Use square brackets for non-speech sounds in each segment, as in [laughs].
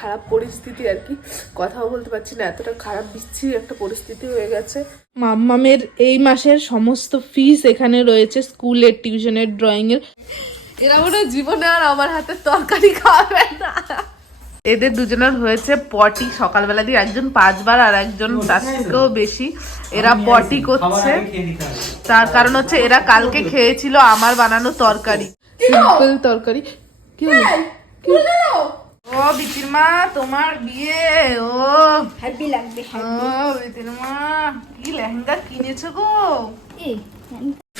খারাপ পরিস্থিতি আর কি। কথাও বলতে পারছি না এতটা খারাপ বিচ্ছিরি একটা পরিস্থিতি হয়ে গেছে। মাম্মামের এই মাসের সমস্ত ফিস এখানে রয়েছে স্কুলের টিউশনের ড্রয়িংয়ের এরা মনে জীবনে আর আমার হাতে তরকারি খাওয়াবে না। এদের দুজনের হয়েছে পটি সকালবেলা দিয়ে একজন পাঁচবার আর একজন তার থেকেও বেশি। এরা পটি করছে। তার কারণ হচ্ছে এরা কালকে খেয়েছিল আমার বানানো তরকারি। সিম্পল তরকারি। কি কি হলো? ও বিতির মা তোমার বিয়ে ও। হ্যাপি লাগবে ও বিতির মা কি লেহেঙ্গা কিনেছো গো?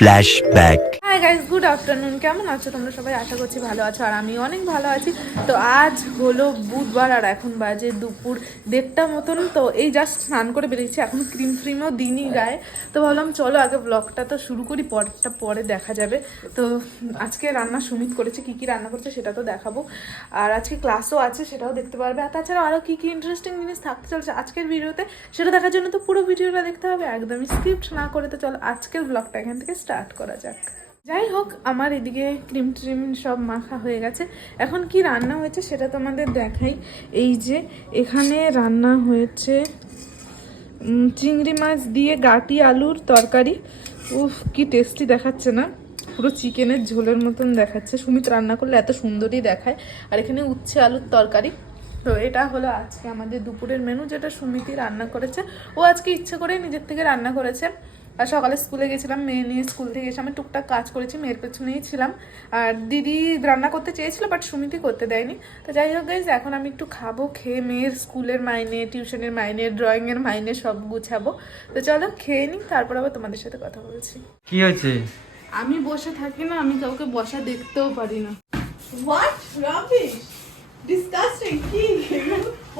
Flashback. Hi guys good afternoon কেমন আছো? তোমরা সবাই আশা করছি ভালো আছো আর আমি অনেক ভালো আছি। তো আজ হলো বুধবার আর এখন বাজে দুপুর দেড়টা মতন। তো এই জাস্ট স্নান করে বেরিয়েছি। এখন ক্রিম ফ্রিমও দিনই গায়ে। তো ভাবলাম চলো আগে ব্লগটা তো শুরু করি পরেরটা পরে দেখা যাবে। তো আজকে রান্না সুমিত করেছে, কি কি রান্না করেছে সেটা তো দেখাবো। আর আজকে ক্লাসও আছে, সেটাও দেখতে পারবে। আর তাছাড়া আরও কী কী ইন্টারেস্টিং জিনিস থাকতে চলছে আজকের ভিডিওতে সেটা দেখার জন্য তো পুরো ভিডিওটা দেখতে হবে। একদমই স্ক্রিপ্ট না করে তো চলো আজকের ব্লগটা এখান থেকে স্টার্ট করা যাক। যাই হোক, আমার এদিকে ক্রিম ট্রিম সব মাখা হয়ে গেছে। এখন কি রান্না হয়েছে সেটা তোমাদের দেখাই। এই যে এখানে রান্না হয়েছে চিংড়ি মাছ দিয়ে গাটি আলুর তরকারি। উফ, কি টেস্টি দেখাচ্ছে না। পুরো চিকেনের ঝোলের মতন দেখাচ্ছে। সুমিত রান্না করলে এত সুন্দরই দেখায়। আর এখানে উচ্ছে আলুর তরকারি। তো এটা হলো আজকে আমাদের দুপুরের মেনু যেটা সুমিতি রান্না করেছে। ও আজকে ইচ্ছে করে নিজের থেকে রান্না করেছে। আর সকালে স্কুলে গেছিলাম মেয়ে নিয়ে স্কুল থেকে এসে আমি টুকটাক কাজ করেছি মেয়ের পেছনেই ছিলাম। আর দিদি রান্না করতে চেয়েছিল বাট সুমিতি করতে দেয়নি। তো যাই হোক গাইজ এখন আমি একটু খাব খেয়ে মেয়ের স্কুলের মাইনে টিউশনের মাইনে ড্রয়িংয়ের মাইনে সব গুছাবো। তো চলো খেয়ে নিই তারপর আবার তোমাদের সাথে কথা বলছি। কি হয়েছে? আমি বসে থাকি না আমি কাউকে বসা দেখতেও পারি না। What? Rubbish? Disgusting. কি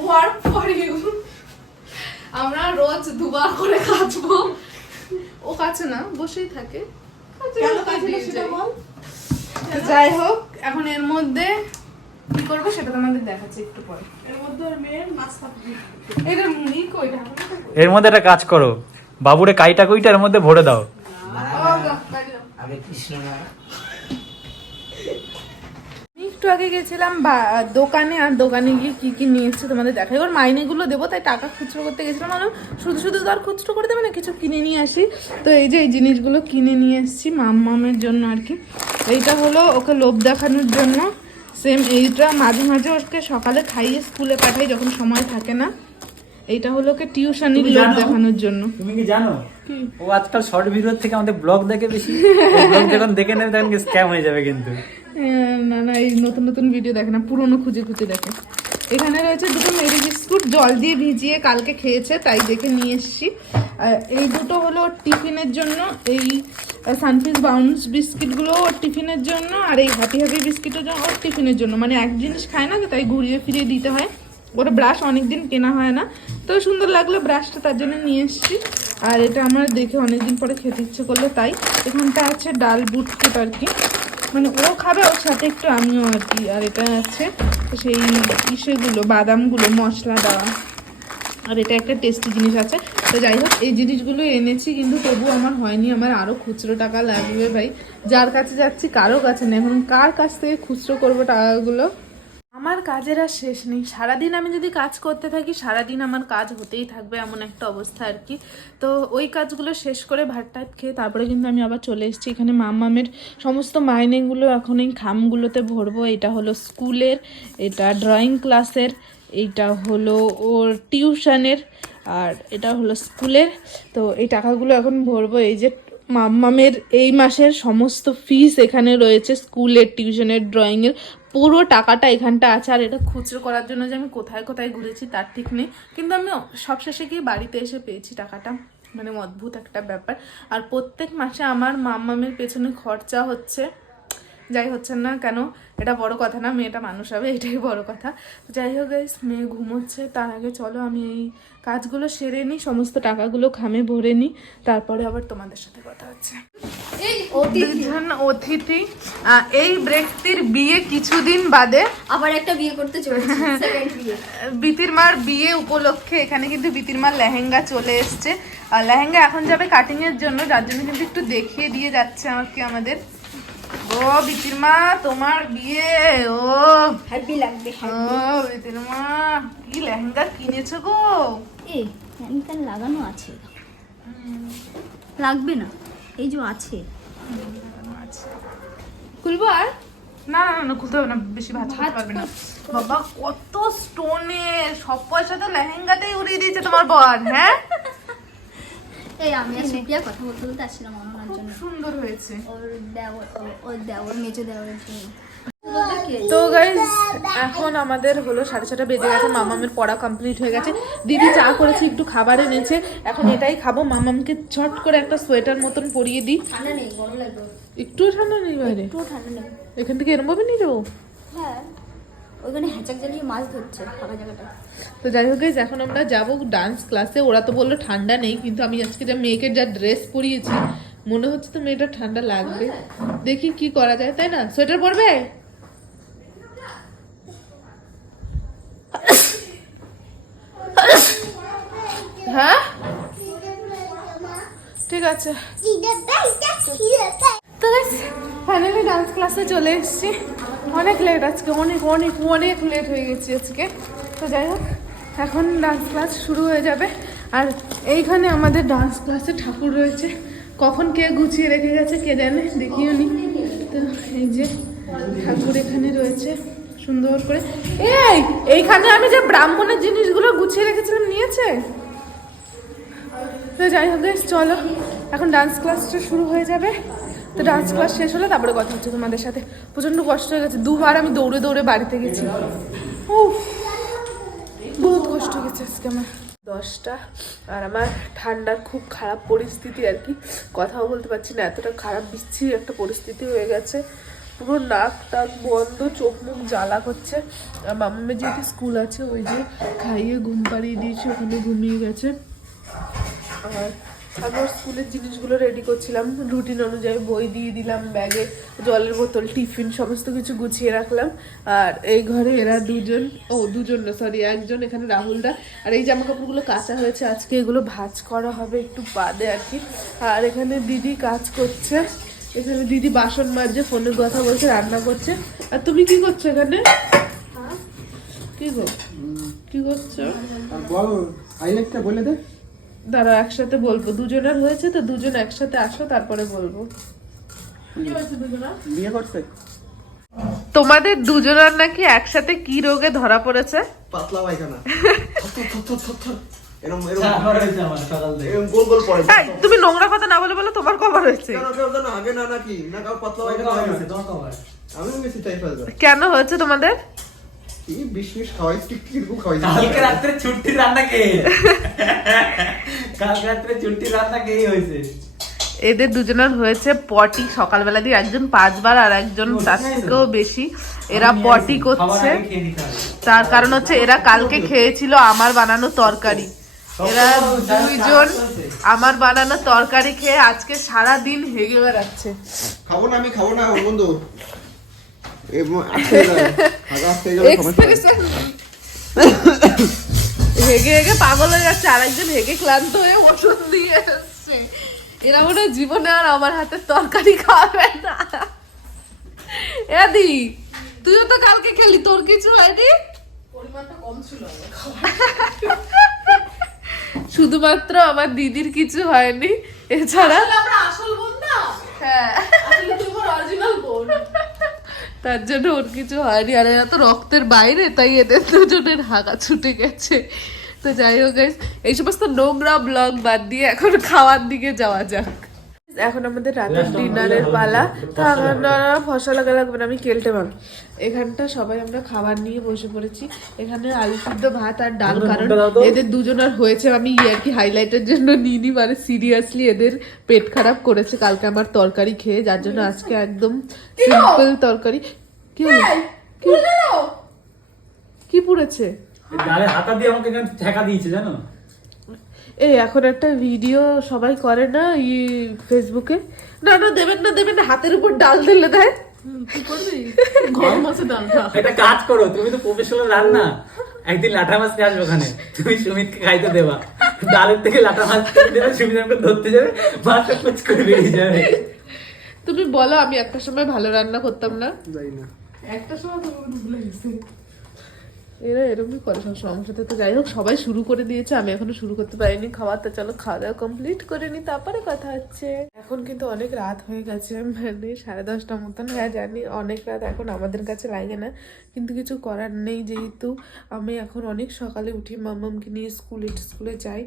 Work for you. আমরা রোজ দুবার করে কাচবো ও কাছে না বসেই থাকে। কেন কাজে সেটা বল। তো যাই হোক এখন এর মধ্যে কি করব সেটা তোমাদের দেখাচ্ছি একটু পরে। এর মধ্যে ওর মেয়ের মাছ থাকবে এটা মুড়ি কই? এর মধ্যে একটা কাজ করো। বাবুরে কাইটা কুইটা এর মধ্যে ভরে দাও। আগে কৃষ্ণ আমি একটু আগে গেছিলাম দোকানে আর দোকানে গিয়ে কি কি নিয়েছি তোমাদের দেখাই। ওর মাইনেগুলো দেবো তাই টাকা খুচরো করতে গেছিলাম। মানে শুধু শুধু তো আর খুচরো করে দেবে না কিছু কিনে নিয়ে আসি। তো এই যে এই জিনিসগুলো কিনে নিয়ে এসেছি মাম্মামের জন্য আর কি। এইটা হলো ওকে লোভ দেখানোর জন্য। সেম এইটা মাঝে মাঝে ওকে সকালে খাইয়ে স্কুলে পাঠাই যখন সময় থাকে না এইটা হলো ওকে টিউশনির লোভ দেখানোর জন্য। তুমি কি জানো? ও আজকাল শর্ট ভিডিওর থেকে আমাদের ব্লগ দেখে বেশি। ব্লগ যখন দেখে নেবে তখন স্ক্যাম হয়ে যাবে কিন্তু। না না, এই নতুন নতুন ভিডিও দেখে না, পুরনো খুঁজে খুঁজে দেখে। এখানে রয়েছে দুটো মেরি বিস্কুট, জল দিয়ে ভিজিয়ে কালকে খেয়েছে, তাই দেখে নিয়ে এসেছি। এই দুটো হলো টিফিনের জন্য, এই সানফিস বাউন্স বিস্কিটগুলো টিফিনের জন্য, আর এই হ্যাপি বিস্কিটের জন্য ওর টিফিনের জন্য। মানে এক জিনিস খায় না তো তাই ঘুরিয়ে ফিরিয়ে দিতে হয়। ওর ব্রাশ অনেকদিন কেনা হয় না, তো সুন্দর লাগল ব্রাশটা তার জন্য নিয়ে এসেছি। আর এটা আমার দেখে অনেকদিন পরে খেতে ইচ্ছে করল তাই। এখানটা আছে ডাল বুটকুট আর কি। মানে ও খাবে, ওর সাথে একটু আমিও আর কি। আর এটা আছে সেই ইসেগুলো, বাদামগুলো, মশলা দেওয়া। আর এটা একটা টেস্টি জিনিস আছে। তো যাই হোক, এই জিনিসগুলো এনেছি, কিন্তু তবু আমার হয়নি। আমার আরও খুচরো টাকা লাগবে ভাই। যার কাছে যাচ্ছি, কারও কাছে না এখন কার কাছ থেকে খুচরো করব টাকাগুলো? আমার কাজের আর শেষ নেই। সারাদিন আমি যদি কাজ করতে থাকি, সারাদিন আমার কাজ হতেই থাকবে এমন একটা অবস্থা আর কি। তো ওই কাজগুলো শেষ করে ভাত টাত খেয়ে তারপরে কিন্তু আমি আবার চলে এসেছি। এখানে মামামের সমস্ত মাইনেগুলো এখন এই খামগুলোতে ভরবো। এটা হলো স্কুলের, এটা ড্রয়িং ক্লাসের, এইটা হলো ওর টিউশনের, আর এটা হলো স্কুলের। তো এই টাকাগুলো এখন ভরবো। এই যে মাম্মামের এই মাসের সমস্ত ফিস এখানে রয়েছে, স্কুলের টিউশনের ড্রয়িংয়ের পুরো টাকাটা এখানটা আছে, আর এটা খুচরো করার জন্য যে আমি কোথায় কোথায় ঘুরেছি তার ঠিক নেই। কিন্তু আমি সবশেষে গিয়ে বাড়িতে এসে পেয়েছি টাকাটা। মানে অদ্ভুত একটা ব্যাপার। আর প্রত্যেক মাসে আমার মাম্মামের পেছনে খরচা হচ্ছে যাই হচ্ছে না কেন? এটা বড় কথা না মেয়েটা মানুষ হবে এটাই বড় কথা। তো যাই হোক গাইস মেয়ে ঘুমোচ্ছে তার আগে চলো আমি এই কাজগুলো সেরে নিই সমস্ত টাকাগুলো খামে ভরে নিই তারপরে আবার তোমাদের সাথে কথা হচ্ছে। এই দুজন অতিথি এই ব্যক্তির বিয়ে কিছুদিন বাদে। আবার একটা বিয়ে করতে চলেছে বিয়ে। বিতির মার বিয়ে উপলক্ষে এখানে কিন্তু বিতির মার লেহেঙ্গা চলে এসছে। আর লেহেঙ্গা এখন যাবে কাটিং এর জন্য যার জন্য কিন্তু একটু দেখিয়ে দিয়ে যাচ্ছে আমাকে আমাদের। ও বিতির মা তোমার বিয়ে ও। হ্যাপি লাগবে ও বিতির মা লেহেঙ্গা কিনেছো গো? এ ফ্যান ফ্যান লাগানো আছে। লাগবে না এই যে আছে। খুলবো আর? না না না খুলতে হবে না বেশি ভাজ করতে পারবে না। বাবা কত স্টোনে সব পয়সা তো লেহেঙ্গাতেই উড়িয়ে দিয়েছে তোমার বর হ্যাঁ? এই আমি সুপ্রিয়া কথা বলতে বলতে আসছিলাম খুব জন্য। সুন্দর হয়েছে। ওর দেওয়ার ওর দেওয়ার মেজো দেওয়ারের জন্য। তো গাইজ এখন আমাদের হলো সাড়ে ছটা বেজে গেছে মামামের পড়া কমপ্লিট হয়ে গেছে। দিদি চা করেছে একটু খাবার এনেছে। এখন এটাই খাব। মামামকে ছট করে একটা সোয়েটার মতন পরিয়ে দিই। একটু ঠান্ডা নেই বাইরে? এখান থেকে এরম ভাবে নিয়ে যাব? হ্যাঁ। ওইখানে হ্যাচাক জ্বালিয়ে মাছ ধরছে ফাঁকা জায়গাটা তো যাই হোক guys, এখন আমরা যাব ডান্স ক্লাসে ওরা তো বলল ঠান্ডা নেই কিন্তু আমি আজকে যা মেয়েকে যা ড্রেস পরিয়েছি মনে হচ্ছে তো মেয়েটা ঠান্ডা লাগবে। দেখি কি করা যায় তাই না? সোয়েটার পরবে? হ্যাঁ? ঠিক আছে। তো ফাইনালি ডান্স ক্লাসে চলে এসেছি। অনেক লেট আজকে অনেক অনেক অনেক লেট হয়ে গেছি আজকে। তো যাই হোক এখন ডান্স ক্লাস শুরু হয়ে যাবে। আর এইখানে আমাদের ডান্স ক্লাসে ঠাকুর রয়েছে। কখন কে গুছিয়ে রেখে গেছে কে জানে, দেখিও নি। তো এই যে ঠাকুর এখানে রয়েছে, সুন্দর করে। এই, এইখানে আমি যে ব্রাহ্মণের জিনিসগুলো গুছিয়ে রেখেছিলাম, নিয়েছে? তো যাই হোক চলো, এখন ডান্স ক্লাসটা শুরু হয়ে যাবে। তো ডান্স ক্লাস শেষ হলে, তারপরে কথা হচ্ছে তোমাদের সাথে। প্রচণ্ড কষ্ট হয়ে গেছে, দুবার আমি দৌড়ে দৌড়ে বাড়িতে গেছি। ও বহুত কষ্ট হয়ে গেছে আজকে আমার। দশটা। আর আমার ঠান্ডার খুব খারাপ পরিস্থিতি আর কি। কথাও বলতে পারছি না, এতটা খারাপ, বিচ্ছিরি একটা পরিস্থিতি হয়ে গেছে। পুরো নাক টাক বন্ধ, চোখ মুখ জ্বালা করছে। আর মামামের যেহেতু স্কুল আছে, ওই যে খাইয়ে ঘুম পাড়িয়ে দিয়েছে, ওখানে ঘুমিয়ে গেছে। আর আমি ওর স্কুলের জিনিসগুলো রেডি করছিলাম। রুটিন অনুযায়ী বই দিয়ে দিলাম ব্যাগে জলের বোতল টিফিন সমস্ত কিছু গুছিয়ে রাখলাম। আর এই ঘরে এরা দুজন ও দুজন না সরি একজন এখানে রাহুলদা আর এই জামা কাপড়গুলো কাঁচা হয়েছে আজকে এগুলো ভাজ করা হবে একটু বাদে আর কি। আর এখানে দিদি কাজ করছে। এখানে দিদি বাসন মাজছে ফোনে কথা বলছে রান্না করছে। আর তুমি কি করছ এখানে? কি গো? কি করছ? বল বলে দে। দাঁড়াও একসাথে বলব। দুজনের হয়েছে তো দুজন একসাথে আসো তারপরে বলব। বিয়ে করছে। তোমাদের দুজনের নাকি একসাথে কি রোগে ধরা পড়েছে? পাতলা পায়খানা। তুমি নোংরা কথা না বলে বলো তোমার কবার হয়েছে। হয় কেন হয়েছে তোমাদের? কি বিষ মিষ খাওয়াই টিক টিক এরকম কালকে রাত্রে ছুটি রান্না কে কালকে রাত্রে ছুটি রান্না কেই হয়েছে এদের দুজনের হয়েছে পটি সকালবেলা দিয়ে একজন পাঁচবার আর একজন তার থেকেও বেশি এরা পটি করছে। তার কারণ হচ্ছে এরা কালকে খেয়েছিল আমার বানানো তরকারি এরা দুইজন আমার বানানো তরকারি খেয়ে আজকে সারা দিন হেগে বেড়াচ্ছে খাব না আমি খাব না বন্ধু হেগে হেগে পাগল হয়ে যাচ্ছে। আর একজন হেগে ক্লান্ত হয়ে ওষুধ দিয়ে এসছে। এরা মনে জীবনে আর আমার হাতে তরকারি খাওয়াবে না। এদি তুইও তো কালকে খেলি তোর কিছু হয়নি? শুধুমাত্র আমার দিদির কিছু হয়নি। এছাড়া তাহলে আমরা আসল বোন না হ্যাঁ আসলে তুমি অরিজিনাল বোন তার জন্য ওর কিছু হয়নি। আর এরা তো রক্তের বাইরে, তাই এদের দুজনের হাগা ছুটে গেছে। তো যাই হোক এই সমস্ত নোংরা ব্লগ বাদ দিয়ে এখন খাওয়ার দিকে যাওয়া যাক। এখন আমাদের রাতের ডিনারের পালা। তা আমার না ফসা লাগা লাগবে না আমি কেলটে পাবো এখানটা সবাই আমরা খাবার নিয়ে বসে পড়েছি। এখানে আলু সিদ্ধ ভাত আর ডাল কারণ এদের দুজনের হয়েছে আমি ইয়ার্কি হাইলাইটের জন্য নিইনি মানে সিরিয়াসলি এদের পেট খারাপ করেছে। কালকে আমার তরকারি খেয়ে যার জন্য আজকে একদম সিম্পল তরকারি। কি হলো? কি- কি পুড়েছে? ডালে হাতা দিয়ে আমাকে ঠেকা দিয়েছে জানো? এই এখন একটা ভিডিও সবাই করে না ই ফেসবুকে না না দেবেন না দেবেন না হাতের উপর ডাল দিলে দেয়। কি করবি? গরম আছে কাজ করো তুমি তো প্রফেশনাল রান্না একদিন লাঠা মাছ নিয়ে আসবে ওখানে। তুমি সুমিতকে খাইতে দেবা। ডালের থেকে লাঠা মাছ দেবে সুমিত আমাকে ধরতে যাবে মাছটা কুচ করে বেরিয়ে যাবে। তুমি বলো আমি একটা সময় ভালো রান্না করতাম না। যাই না। একটা সময় তো ভুলে গেছি। এরা এরকমই করে সবসময় আমার সাথে। তো যাই হোক, সবাই শুরু করে দিয়েছে, আমি এখনও শুরু করতে পারিনি খাবার তো চলো খাওয়া দাওয়া কমপ্লিট করে নি, তারপরে কথা হচ্ছে। এখন কিন্তু অনেক রাত হয়ে গেছে মানে সাড়ে দশটা মতন হ্যাঁ জানি অনেক রাত এখন আমাদের কাছে লাগে না, কিন্তু কিছু করার নেই যেহেতু। আমি এখন অনেক সকালে উঠি, মামামকে নিয়ে স্কুলে স্কুলে যাই,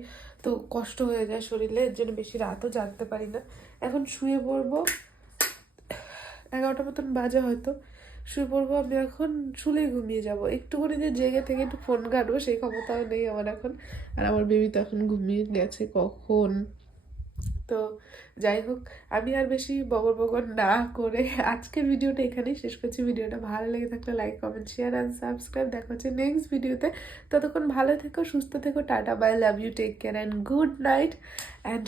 তো কষ্ট হয়ে যায় শরীরে, এর জন্য বেশি রাতও জানতে পারি না। এখন শুয়ে পড়ব, এগারোটা মতন বাজে হয়তো। শুয়ে পড়ব, আমি এখন শুলেই ঘুমিয়ে যাব। একটুখানি যে জেগে থেকে একটু ফোন ঘাটবো, সেই ক্ষমতাও নেই আমার এখন। আর আমার বেবি তো এখন ঘুমিয়ে গেছে কখন? তো যাই হোক, আমি আর বেশি বগর বগর না করে আজকের ভিডিওটা এখানেই শেষ করছি। ভিডিওটা ভালো লেগে থাকলে like comment share and subscribe দেখা হচ্ছে নেক্সট ভিডিওতে। ততক্ষণ ভালো থেকো, সুস্থ থেকো, tata bye love you take care and good night and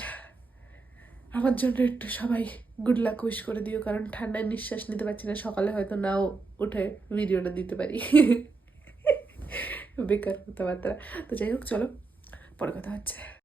আমার জন্য একটু সবাই গুড লাক উইশ করে দিও, কারণ ঠান্ডায় নিঃশ্বাস নিতে পারছি না, সকালে হয়তো নাও উঠে ভিডিওটা দিতে পারি। [laughs] বেকার কথাবার্তা। তো যাই হোক, চলো, পরে কথা হচ্ছে।